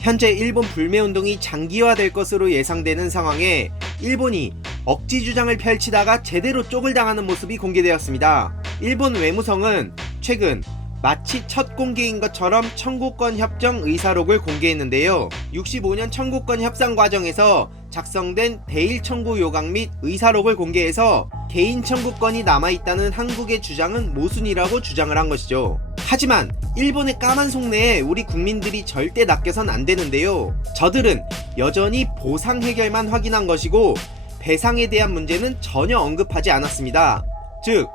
현재 일본 불매운동이 장기화될 것으로 예상되는 상황에 일본이 억지 주장을 펼치다가 제대로 쪽을 당하는 모습이 공개되었습니다. 일본 외무성은 최근 마치 첫 공개인 것처럼 청구권 협정 의사록을 공개했는데요. 65년 청구권 협상 과정에서 작성된 대일 청구 요강 및 의사록을 공개해서 개인 청구권이 남아있다는 한국의 주장은 모순이라고 주장을 한 것이죠. 하지만 일본의 까만 속내에 우리 국민들이 절대 낚여선 안 되는데요. 저들은 여전히 보상 해결만 확인한 것이고 배상에 대한 문제는 전혀 언급하지 않았습니다. 즉,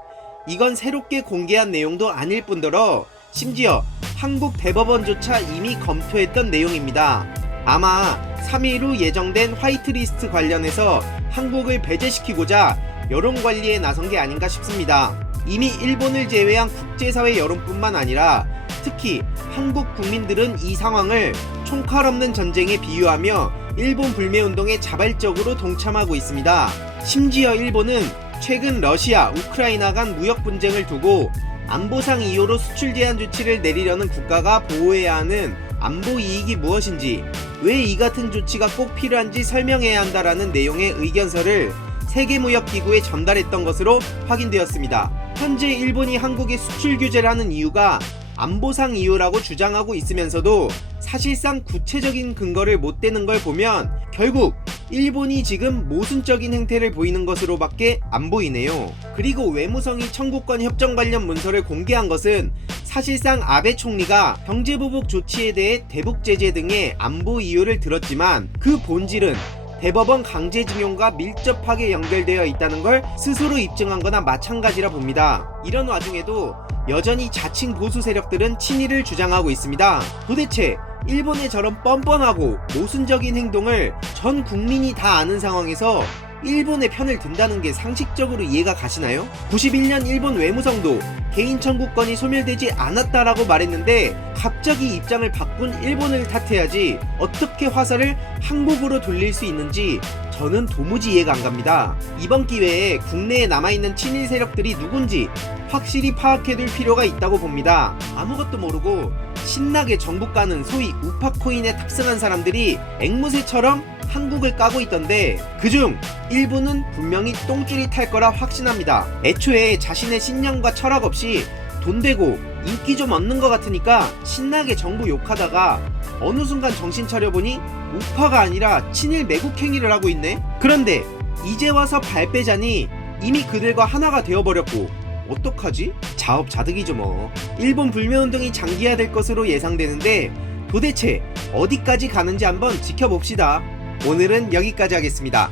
이건 새롭게 공개한 내용도 아닐 뿐더러 심지어 한국 대법원조차 이미 검토했던 내용입니다. 아마 3일 후 예정된 화이트리스트 관련해서 한국을 배제시키고자 여론 관리에 나선 게 아닌가 싶습니다. 이미 일본을 제외한 국제사회 여론뿐만 아니라 특히 한국 국민들은 이 상황을 총칼 없는 전쟁에 비유하며 일본 불매운동에 자발적으로 동참하고 있습니다. 심지어 일본은 최근 러시아, 우크라이나 간 무역 분쟁을 두고 안보상 이유로 수출 제한 조치를 내리려는 국가가 보호해야 하는 안보 이익이 무엇인지, 왜 이 같은 조치가 꼭 필요한지 설명해야 한다라는 내용의 의견서를 세계무역기구에 전달했던 것으로 확인되었습니다. 현재 일본이 한국에 수출 규제를 하는 이유가 안보상 이유라고 주장하고 있으면서도 사실상 구체적인 근거를 못 대는 걸 보면 결국 일본이 지금 모순적인 행태를 보이는 것으로밖에 안 보이네요. 그리고 외무성이 청구권 협정 관련 문서를 공개한 것은 사실상 아베 총리가 경제보복 조치에 대해 대북 제재 등의 안보 이유를 들었지만 그 본질은 대법원 강제징용과 밀접하게 연결되어 있다는 걸 스스로 입증한 거나 마찬가지라 봅니다. 이런 와중에도 여전히 자칭 보수 세력들은 친일을 주장하고 있습니다. 도대체 일본의 저런 뻔뻔하고 모순적인 행동을 전 국민이 다 아는 상황에서 일본의 편을 든다는 게 상식적으로 이해가 가시나요? 91년 일본 외무성도 개인 청구권이 소멸되지 않았다라고 말했는데 갑자기 입장을 바꾼 일본을 탓해야지 어떻게 화살을 한국으로 돌릴 수 있는지 저는 도무지 이해가 안 갑니다. 이번 기회에 국내에 남아있는 친일 세력들이 누군지 확실히 파악해둘 필요가 있다고 봅니다. 아무것도 모르고 신나게 정부 까는 소위 우파코인에 탑승한 사람들이 앵무새처럼 한국을 까고 있던데 그중 일부는 분명히 똥줄이 탈 거라 확신합니다. 애초에 자신의 신념과 철학 없이 돈 되고 인기 좀 얻는 것 같으니까 신나게 정부 욕하다가 어느 순간 정신 차려보니 우파가 아니라 친일 매국 행위를 하고 있네? 그런데 이제 와서 발 빼자니 이미 그들과 하나가 되어버렸고 어떡하지? 자업자득이죠 뭐. 일본 불매운동이 장기화될 것으로 예상되는데 도대체 어디까지 가는지 한번 지켜봅시다. 오늘은 여기까지 하겠습니다.